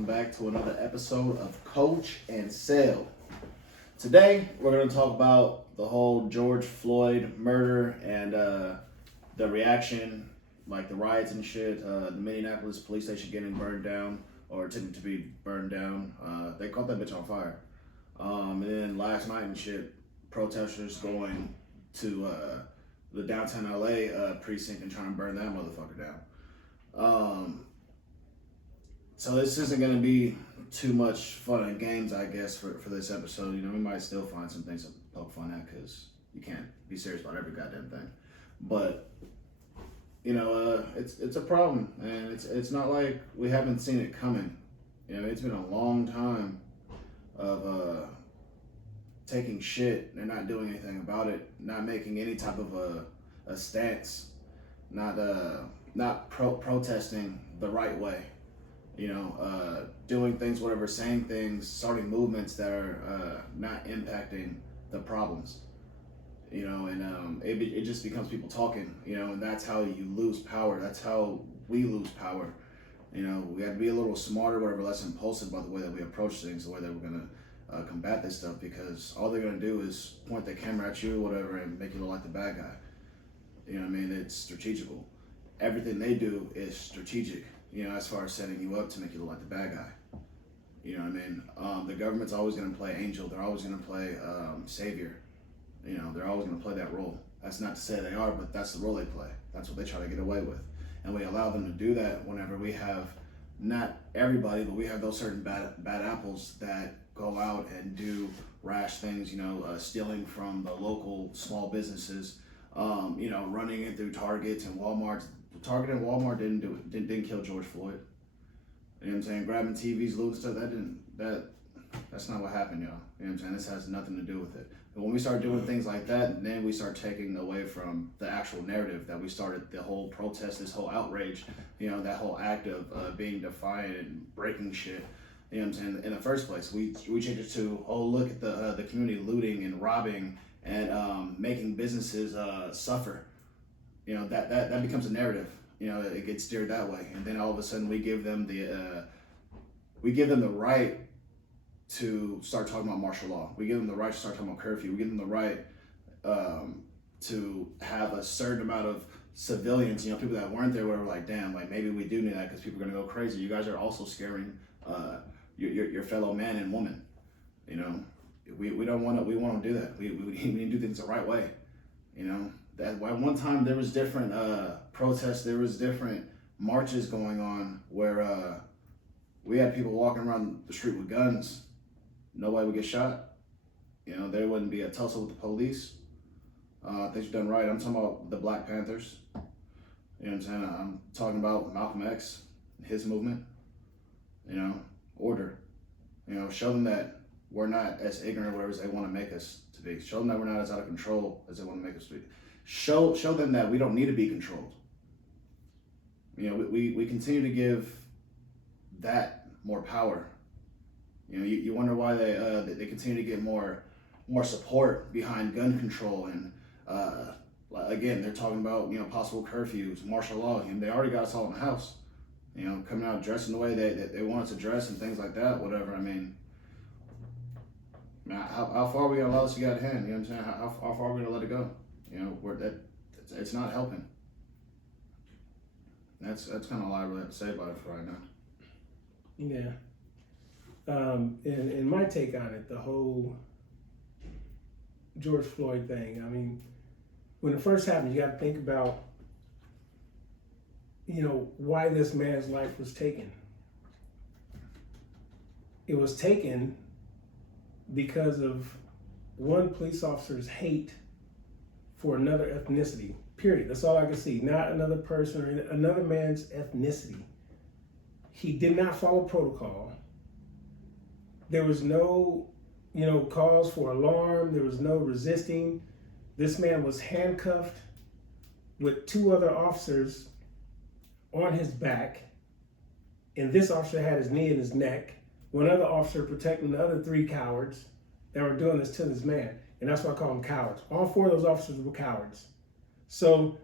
welcome back to another episode of Coach and Sale. Today, we're going to talk about the whole George Floyd murder and the reaction, like the riots and shit, the Minneapolis police station getting burned down, or attempting to be burned down. They caught that bitch on fire. And then last night and shit, protesters going to the downtown LA precinct and trying to burn that motherfucker down. So this isn't going to be too much fun and games, I guess, for this episode. You know, we might still find some things to poke fun at because you can't be serious about every goddamn thing. But, you know, it's a problem, and it's not like we haven't seen it coming. You know, it's been a long time of taking shit and not doing anything about it, not making any type of a stance, not protesting the right way. You know, doing things, whatever, saying things, starting movements that are not impacting the problems. You know, and it just becomes people talking, you know, and that's how you lose power. That's how we lose power. You know, we have to be a little smarter, whatever, less impulsive about the way that we approach things, the way that we're going to combat this stuff, because all they're going to do is point the camera at you, whatever, and make you look like the bad guy. You know what I mean? It's strategical. Everything they do is strategic. You know, as far as setting you up to make you look like the bad guy. You know what I mean? The government's always going to play angel. They're always going to play savior. You know, they're always going to play that role. That's not to say they are, but that's the role they play. That's what they try to get away with. And we allow them to do that whenever we have, not everybody, but we have those certain bad apples that go out and do rash things, you know, stealing from the local small businesses, you know, running it through Targets and Walmarts. Target and Walmart didn't kill George Floyd. You know what I'm saying? Grabbing TVs, looting stuff, that's not what happened, y'all. You know what I'm saying? This has nothing to do with it. But when we start doing things like that, then we start taking away from the actual narrative that we started, the whole protest, this whole outrage, you know, that whole act of being defiant and breaking shit. You know what I'm saying? In the first place, we changed it to, oh, look at the community looting and robbing and making businesses suffer. You know, that becomes a narrative. You know, it gets steered that way, and then all of a sudden we give them the right to start talking about martial law. We give them the right to start talking about curfew. We give them the right to have a certain amount of civilians. You know, people that weren't there were like, damn, like maybe we do need that because people are gonna go crazy. You guys are also scaring your fellow man and woman. You know, we don't want to. We want to do that. We need to do things the right way. You know. That at one time there was different protests, there was different marches going on where we had people walking around the street with guns. Nobody would get shot. You know, there wouldn't be a tussle with the police. Things were done right. I'm talking about the Black Panthers. You know what I'm saying? I'm talking about Malcolm X, his movement. You know, order. You know, show them that we're not as ignorant or whatever as they want to make us to be. Show them that we're not as out of control as they want to make us to be. Show them that we don't need to be controlled. You know, we continue to give that more power. You know, you wonder why they continue to get more support behind gun control, and again, they're talking about, you know, possible curfews, martial law. And they already got us all in the house. You know, coming out dressing the way they want us to dress and things like that. Whatever. I mean, how far are we gonna allow this to get out of hand? You know what I'm saying? How far are we gonna let it go? You know, it's not helping. That's kind of all I really have to say about it for right now. Yeah. And my take on it, the whole George Floyd thing. I mean, when it first happened, you got to think about, you know, why this man's life was taken. It was taken because of one police officer's hate for another ethnicity, period. That's all I can see. Not another person or another man's ethnicity. He did not follow protocol. There was no, you know, cause for alarm. There was no resisting. This man was handcuffed with two other officers on his back, and this officer had his knee in his neck. One other officer protecting the other three cowards that were doing this to this man. And that's why I call them cowards. All four of those officers were cowards. So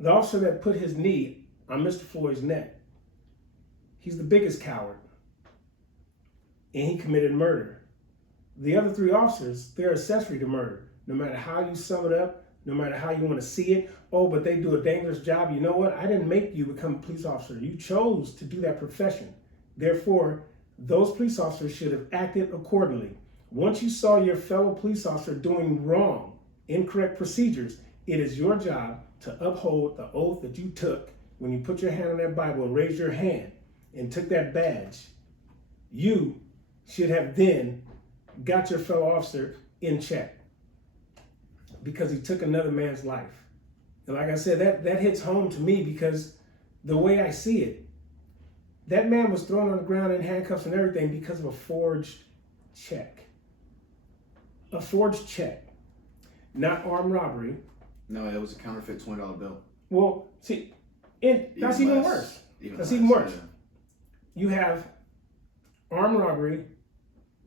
the officer that put his knee on Mr. Floyd's neck, he's the biggest coward. and he committed murder. The other 3 officers, they're accessory to murder. No matter how you sum it up, no matter how you want to see it, oh, but they do a dangerous job. You know what? I didn't make you become a police officer. You chose to do that profession. Therefore, those police officers should have acted accordingly. Once you saw your fellow police officer doing wrong, incorrect procedures, it is your job to uphold the oath that you took when you put your hand on that Bible and raised your hand and took that badge. You should have then got your fellow officer in check because he took another man's life. And like I said, that hits home to me because the way I see it, that man was thrown on the ground in handcuffs and everything because of a forged check. A forged check, not armed robbery. No, it was a counterfeit $20 bill. Well, see, that's even worse. That's even worse. Yeah. You have armed robbery,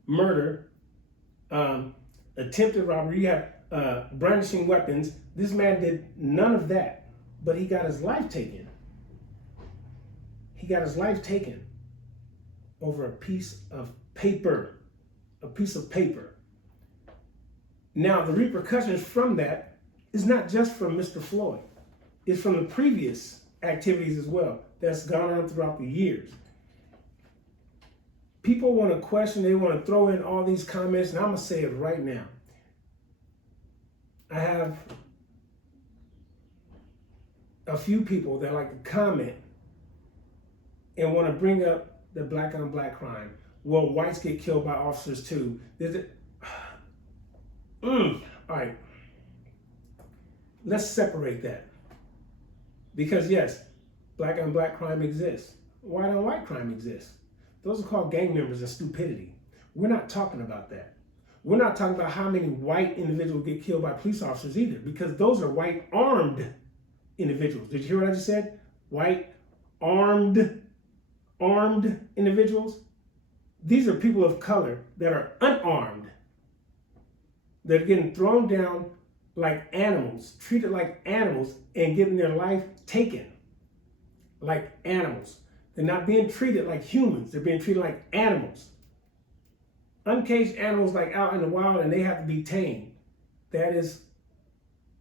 murder, attempted robbery. You have brandishing weapons. This man did none of that, but he got his life taken. He got his life taken over a piece of paper. A piece of paper. Now, the repercussions from that is not just from Mr. Floyd. It's from the previous activities as well that's gone on throughout the years. People want to question, they want to throw in all these comments, and I'm going to say it right now. I have a few people that like to comment and want to bring up the black on black crime. Well, whites get killed by officers too. All right, let's separate that. Because yes, black on black crime exists. White on white crime exists. Those are called gang members and stupidity. We're not talking about that. We're not talking about how many white individuals get killed by police officers either, because those are white armed individuals. Did you hear what I just said? White armed individuals. These are people of color that are unarmed. They're getting thrown down like animals, treated like animals, and getting their life taken like animals. They're not being treated like humans. They're being treated like animals. Uncaged animals like out in the wild, and they have to be tamed. That is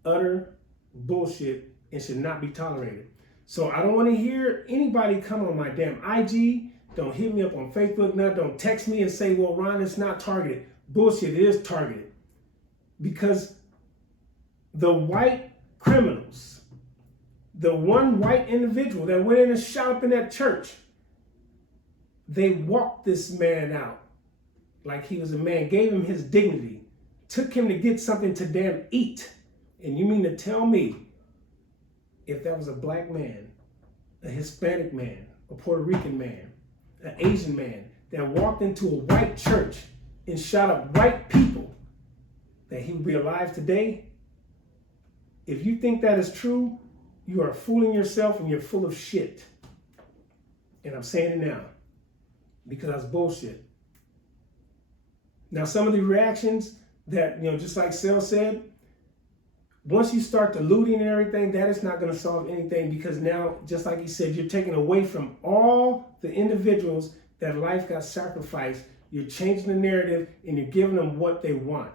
utter bullshit and should not be tolerated. So I don't want to hear anybody come on my damn IG. Don't hit me up on Facebook. Now don't text me and say, well, Ron, it's not targeted. Bullshit, it is targeted. Because the white criminals, the one white individual that went in and shot up in that church, they walked this man out like he was a man, gave him his dignity, took him to get something to damn eat. And you mean to tell me if that was a black man, a Hispanic man, a Puerto Rican man, an Asian man that walked into a white church and shot up white people, that he would be alive today? If you think that is true, you are fooling yourself and you're full of shit. And I'm saying it now because that's bullshit. Now, some of the reactions that, just like Sel said, once you start the looting and everything, that is not going to solve anything, because now, just like he said, you're taking away from all the individuals that life got sacrificed. You're changing the narrative and you're giving them what they want.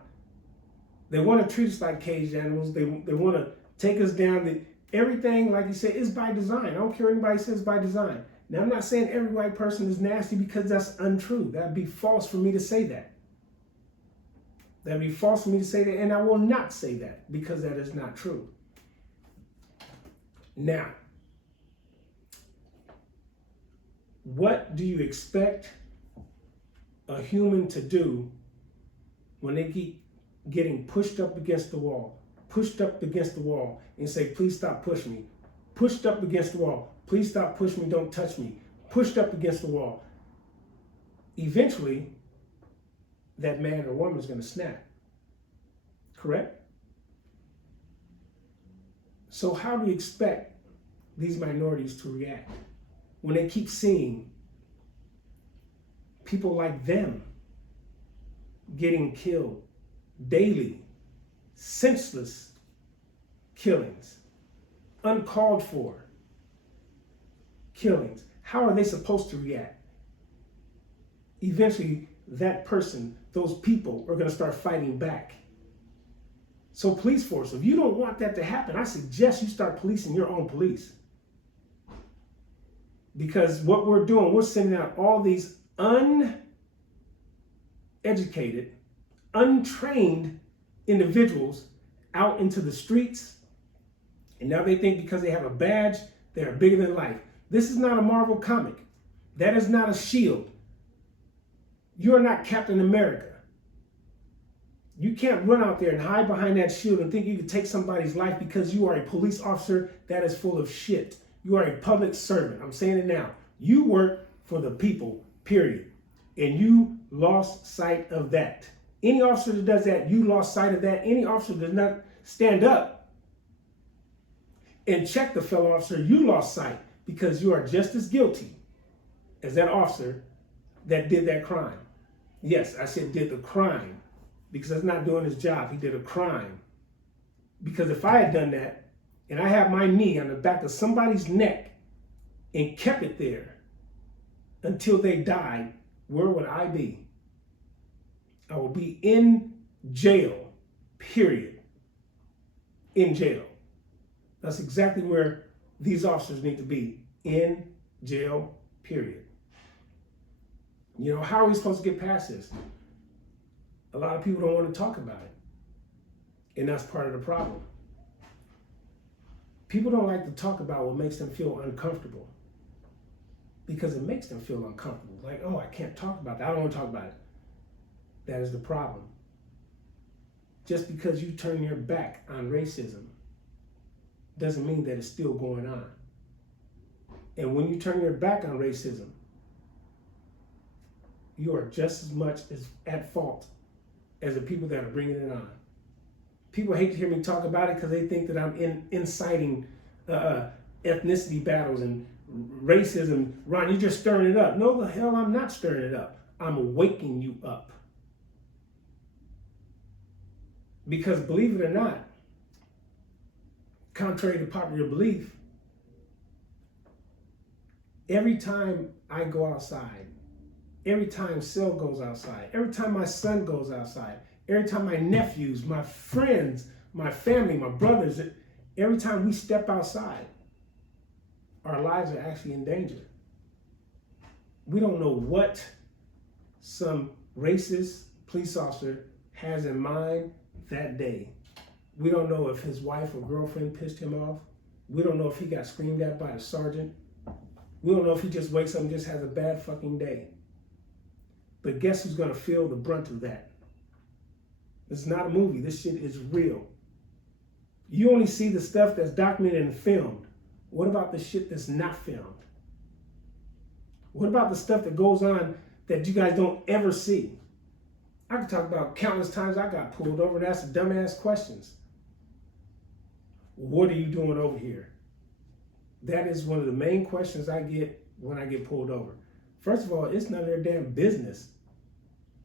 They want to treat us like caged animals. They want to take us down. Everything, like you said, is by design. I don't care what anybody says by design. Now, I'm not saying every white person is nasty, because that's untrue. That'd be false for me to say that. That'd be false for me to say that, and I will not say that, because that is not true. Now, what do you expect a human to do when they keep getting pushed up against the wall, and say, please stop pushing me, pushed up against the wall, please stop pushing me, don't touch me, pushed up against the wall? Eventually, that man or woman is going to snap. Correct? So how do you expect these minorities to react when they keep seeing people like them getting killed daily, senseless killings, uncalled for killings? How are they supposed to react? Eventually, that person, those people are going to start fighting back. So police force, if you don't want that to happen, I suggest you start policing your own police. Because what we're doing, we're sending out all these uneducated, untrained individuals out into the streets. And now they think because they have a badge, they are bigger than life. This is not a Marvel comic. That is not a shield. You're not Captain America. You can't run out there and hide behind that shield and think you can take somebody's life because you are a police officer. That is full of shit. You are a public servant. I'm saying it now. You work for the people, period. And you lost sight of that. Any officer that does that, you lost sight of that. Any officer that does not stand up and check the fellow officer, you lost sight, because you are just as guilty as that officer that did that crime. Yes, I said did the crime, because that's not doing his job. He did a crime. Because if I had done that, and I had my knee on the back of somebody's neck and kept it there until they died, where would I be? I would be in jail, period. In jail. That's exactly where these officers need to be, in jail, period. You know, how are we supposed to get past this? A lot of people don't want to talk about it. And that's part of the problem. People don't like to talk about what makes them feel uncomfortable, because it makes them feel uncomfortable. Like, oh, I can't talk about that. I don't want to talk about it. That is the problem. Just because you turn your back on racism doesn't mean that it's still going on. And when you turn your back on racism, you are just as much as at fault as the people that are bringing it on. People hate to hear me talk about it because they think that I'm inciting ethnicity battles and racism. Ron, you're just stirring it up. No, the hell, I'm not stirring it up. I'm waking you up. Because believe it or not, contrary to popular belief, every time I go outside, every time Sil goes outside, every time my son goes outside, every time my nephews, my friends, my family, my brothers, every time we step outside, our lives are actually in danger. We don't know what some racist police officer has in mind that day. We don't know if his wife or girlfriend pissed him off. We don't know if he got screamed at by the sergeant. We don't know if he just wakes up and just has a bad fucking day. But guess who's gonna feel the brunt of that? It's not a movie. This shit is real. You only see the stuff that's documented and filmed. What about the shit that's not filmed? What about the stuff that goes on that you guys don't ever see? I could talk about countless times I got pulled over and asked dumbass questions. What are you doing over here? That is one of the main questions I get when I get pulled over. First of all, it's none of their damn business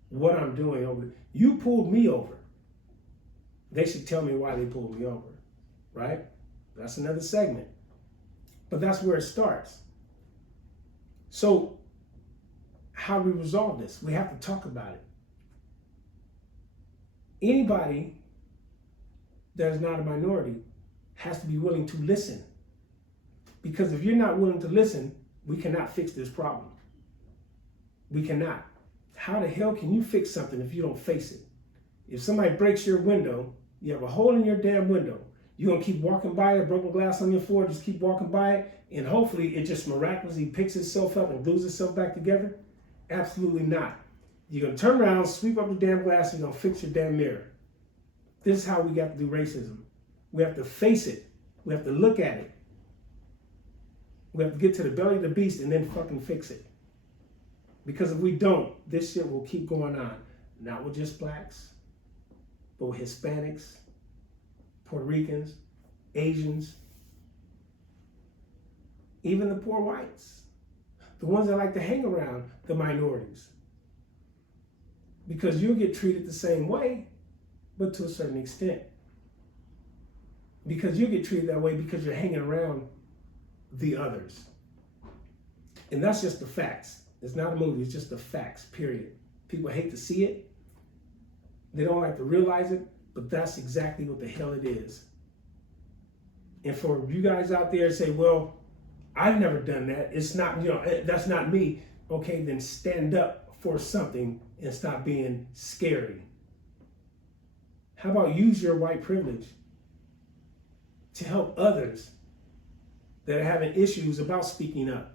what I'm doing over there. You pulled me over. They should tell me why they pulled me over, right? That's another segment. But that's where it starts. So how do we resolve this? We have to talk about it. Anybody that is not a minority has to be willing to listen. Because if you're not willing to listen, we cannot fix this problem. We cannot. How the hell can you fix something if you don't face it? If somebody breaks your window, you have a hole in your damn window, you're gonna keep walking by it, broken glass on your floor, just keep walking by it, and hopefully it just miraculously picks itself up and glues itself back together? Absolutely not. You're gonna turn around, sweep up the damn glass, and you're gonna fix your damn mirror. This is how we got to do racism. We have to face it. We have to look at it. We have to get to the belly of the beast and then fucking fix it. Because if we don't, this shit will keep going on. Not with just blacks, but with Hispanics, Puerto Ricans, Asians, even the poor whites, the ones that like to hang around the minorities. Because you'll get treated the same way, but to a certain extent. Because you'll get treated that way because you're hanging around the others. And that's just the facts. It's not a movie, it's just the facts, period. People hate to see it. They don't like to realize it, but that's exactly what the hell it is. And for you guys out there say, well, I've never done that. It's not, that's not me. Okay, then stand up for something and stop being scary. How about use your white privilege to help others that are having issues about speaking up?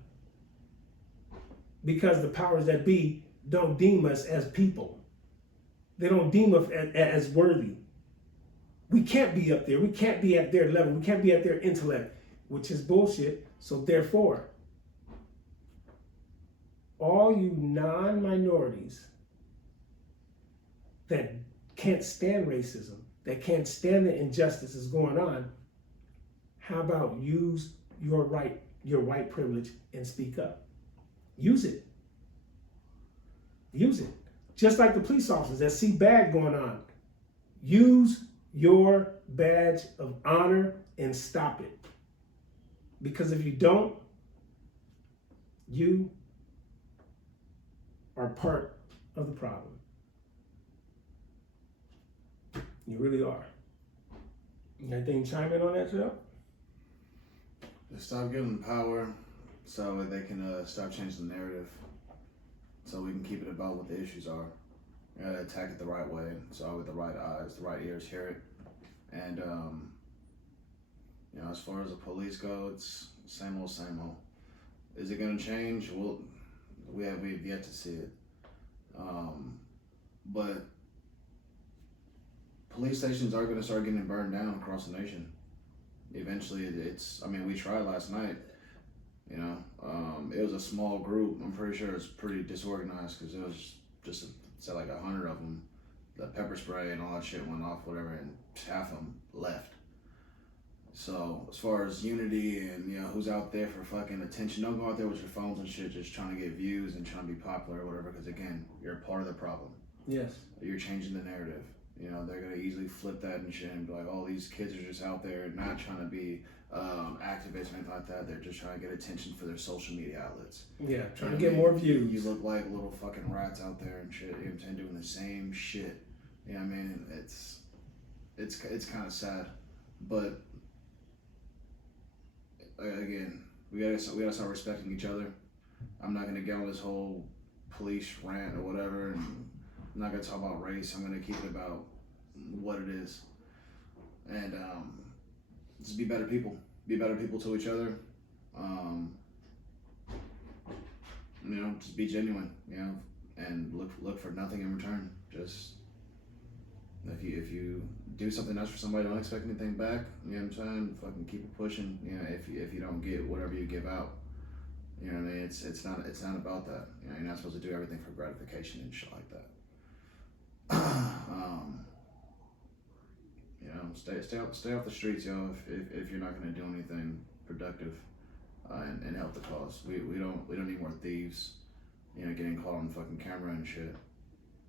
Because the powers that be don't deem us as people. They don't deem us as worthy. We can't be up there. We can't be at their level. We can't be at their intellect, which is bullshit. So therefore, all you non-minorities that can't stand racism, that can't stand the injustices going on, how about use your white privilege and speak up? Use it. Use it. Just like the police officers that see bad going on. Use your badge of honor and stop it. Because if you don't, you are part of the problem. You really are. Anything chime in on that, Joe? Just stop giving them power so they can stop changing the narrative. So we can keep it about what the issues are. We gotta attack it the right way, so with the right eyes, the right ears hear it. And as far as the police go, it's same old, same old. Is it gonna change? Well, we've yet to see it. But police stations are gonna start getting burned down across the nation. Eventually, we tried last night. It was a small group. I'm pretty sure it's pretty disorganized because it was just say like 100 of them. The pepper spray and all that shit went off, whatever, and half of them left. So as far as unity and who's out there for fucking attention, don't go out there with your phones and shit just trying to get views and trying to be popular or whatever. Because again, you're a part of the problem. Yes. You're changing the narrative. They're gonna easily flip that and shit and be like, oh, these kids are just out there not trying to be activists or anything like that. They're just trying to get attention for their social media outlets. Yeah, trying to get more views. You look like little fucking rats out there and shit. You know what I'm saying? Doing the same shit. You know what I mean? It's kind of sad, but again, we gotta start respecting each other. I'm not gonna get on this whole police rant or whatever, and I'm not gonna talk about race. I'm gonna keep it about what it is, and just be better people. Be better people to each other. Just be genuine. And look for nothing in return. Just if you do something nice for somebody, don't expect anything back. You know what I'm saying? Fucking keep it pushing. If you don't get whatever you give out, you know what I mean. It's not about that. You're not supposed to do everything for gratification and shit like that. Stay off the streets, yo. If you're not gonna do anything productive and help the cause, we don't need more thieves, getting caught on fucking camera and shit,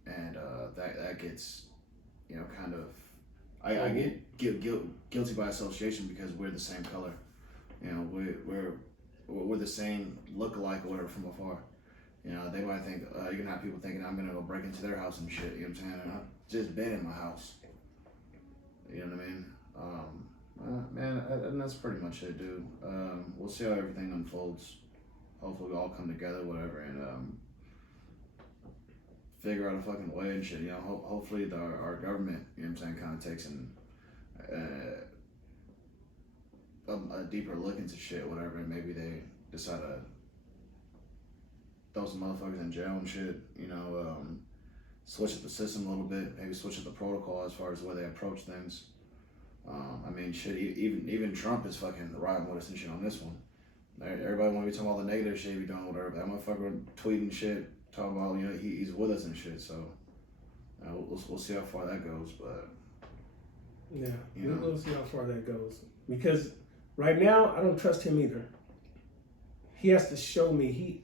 and that gets, kind of, I get guilty by association because we're the same color, we're the same look-alike or whatever from afar. They might think, you're gonna have people thinking I'm gonna go break into their house and shit, you know what I'm saying? And I've just been in my house. You know what I mean? And that's pretty much it, dude. We'll see how everything unfolds. Hopefully we all come together, whatever, and figure out a fucking way and shit. Hopefully our government, kind of takes a deeper look into shit, whatever, and maybe they decide to throw some motherfuckers in jail and shit, switch up the system a little bit, maybe switch up the protocol as far as the way they approach things. Shit, even Trump is fucking riding with us and shit on this one. Everybody want to be talking about the negative shit we doing, whatever. That motherfucker tweeting shit, talking about, he's with us and shit, so we'll see how far that goes, but... Yeah, we'll see how far that goes. Because right now, I don't trust him either. He has to show me.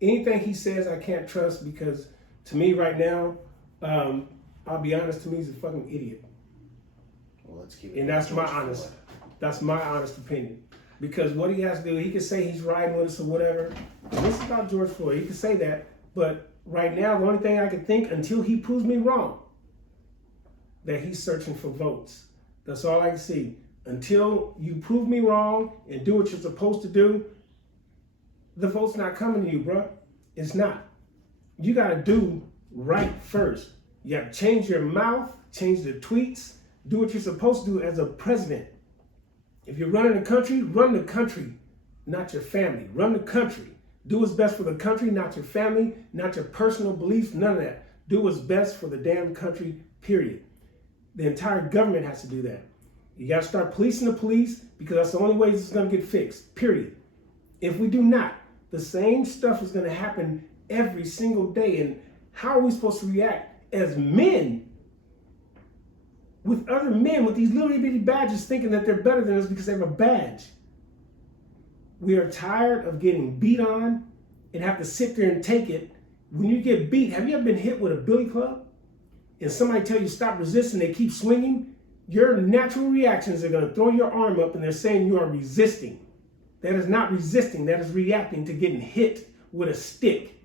Anything he says, I can't trust because to me right now, I'll be honest, to me, he's a fucking idiot. Well, let's keep it. And that's my honest opinion. Because what he has to do, he can say he's riding with us or whatever. And this is about George Floyd. He can say that, but right now, the only thing I can think until he proves me wrong, that he's searching for votes. That's all I can see. Until you prove me wrong and do what you're supposed to do, the vote's not coming to you, bro. It's not. You got to do right first. You got to change your mouth, change the tweets, do what you're supposed to do as a president. If you're running the country, run the country, not your family. Run the country. Do what's best for the country, not your family, not your personal beliefs, none of that. Do what's best for the damn country, period. The entire government has to do that. You got to start policing the police because that's the only way this is going to get fixed, period. If we do not, the same stuff is going to happen every single day. And how are we supposed to react as men with other men with these little bitty badges thinking that they're better than us because they have a badge? We are tired of getting beat on and have to sit there and take it. When you get beat, have you ever been hit with a billy club and somebody tell you stop resisting, they keep swinging? Your natural reactions are going to throw your arm up and they're saying you are resisting. That is not resisting, that is reacting to getting hit with a stick.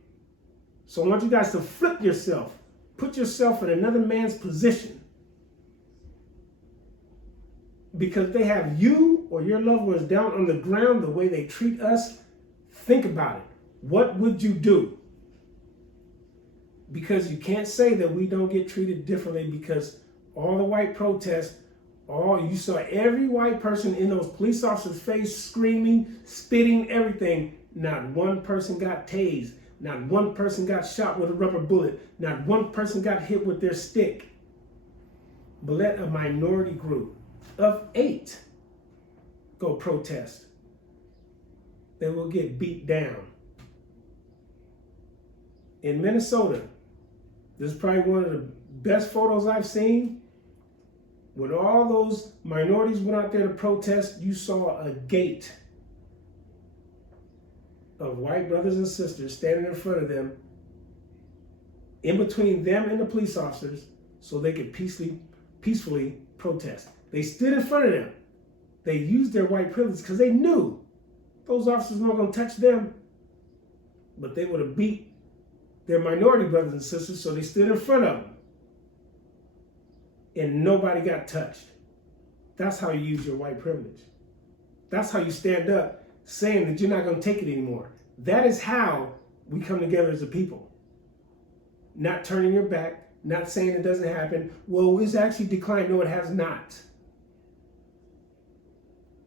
So I want you guys to flip yourself. Put yourself in another man's position. Because they have you or your loved ones down on the ground the way they treat us. Think about it. What would you do? Because you can't say that we don't get treated differently because all the white protests, you saw every white person in those police officers' face screaming, spitting, everything. Not one person got tased. Not one person got shot with a rubber bullet. Not one person got hit with their stick. But let a minority group of 8 go protest. They will get beat down. In Minnesota, this is probably one of the best photos I've seen. When all those minorities went out there to protest, you saw a gate of white brothers and sisters standing in front of them, in between them and the police officers, so they could peacefully protest. They stood in front of them. They used their white privilege because they knew those officers weren't going to touch them, but they would have beat their minority brothers and sisters, so they stood in front of them. And nobody got touched. That's how you use your white privilege. That's how you stand up saying that you're not going to take it anymore. That is how we come together as a people. Not turning your back, not saying it doesn't happen. Well, it's actually declined. No, it has not.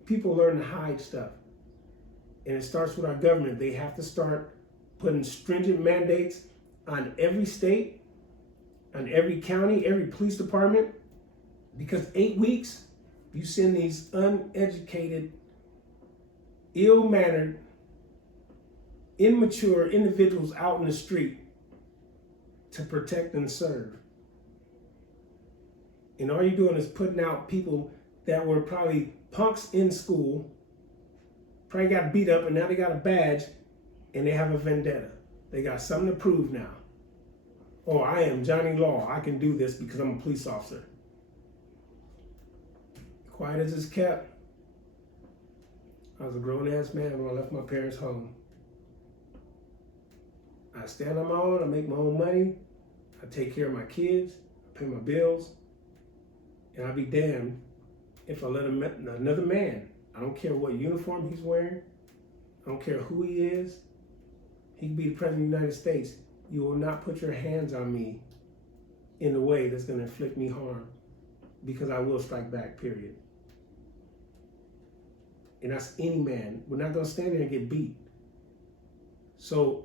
People learn to hide stuff. And it starts with our government. They have to start putting stringent mandates on every state, on every county, every police department. Because 8 weeks, you send these uneducated, ill-mannered, immature individuals out in the street to protect and serve. And all you're doing is putting out people that were probably punks in school, probably got beat up, and now they got a badge, and they have a vendetta. They got something to prove now. Oh, I am Johnny Law. I can do this because I'm a police officer. Quiet as it's kept. I was a grown-ass man when I left my parents' home. I stand on my own, I make my own money, I take care of my kids, I pay my bills, and I'll be damned if I let another man, I don't care what uniform he's wearing, I don't care who he is, he can be the President of the United States. You will not put your hands on me in a way that's going to inflict me harm, because I will strike back, period. And that's any man. We're not going to stand there and get beat. So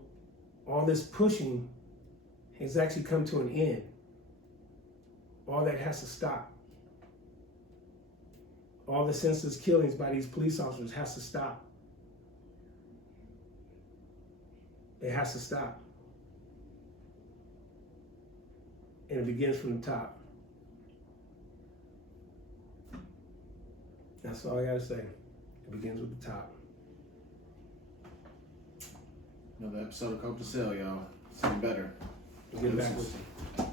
all this pushing has actually come to an end. All that has to stop. All the senseless killings by these police officers has to stop. It has to stop. And it begins from the top. That's all I gotta say. It begins with the top. Another episode of Cope to Sell, y'all. Something better. We'll get back with you.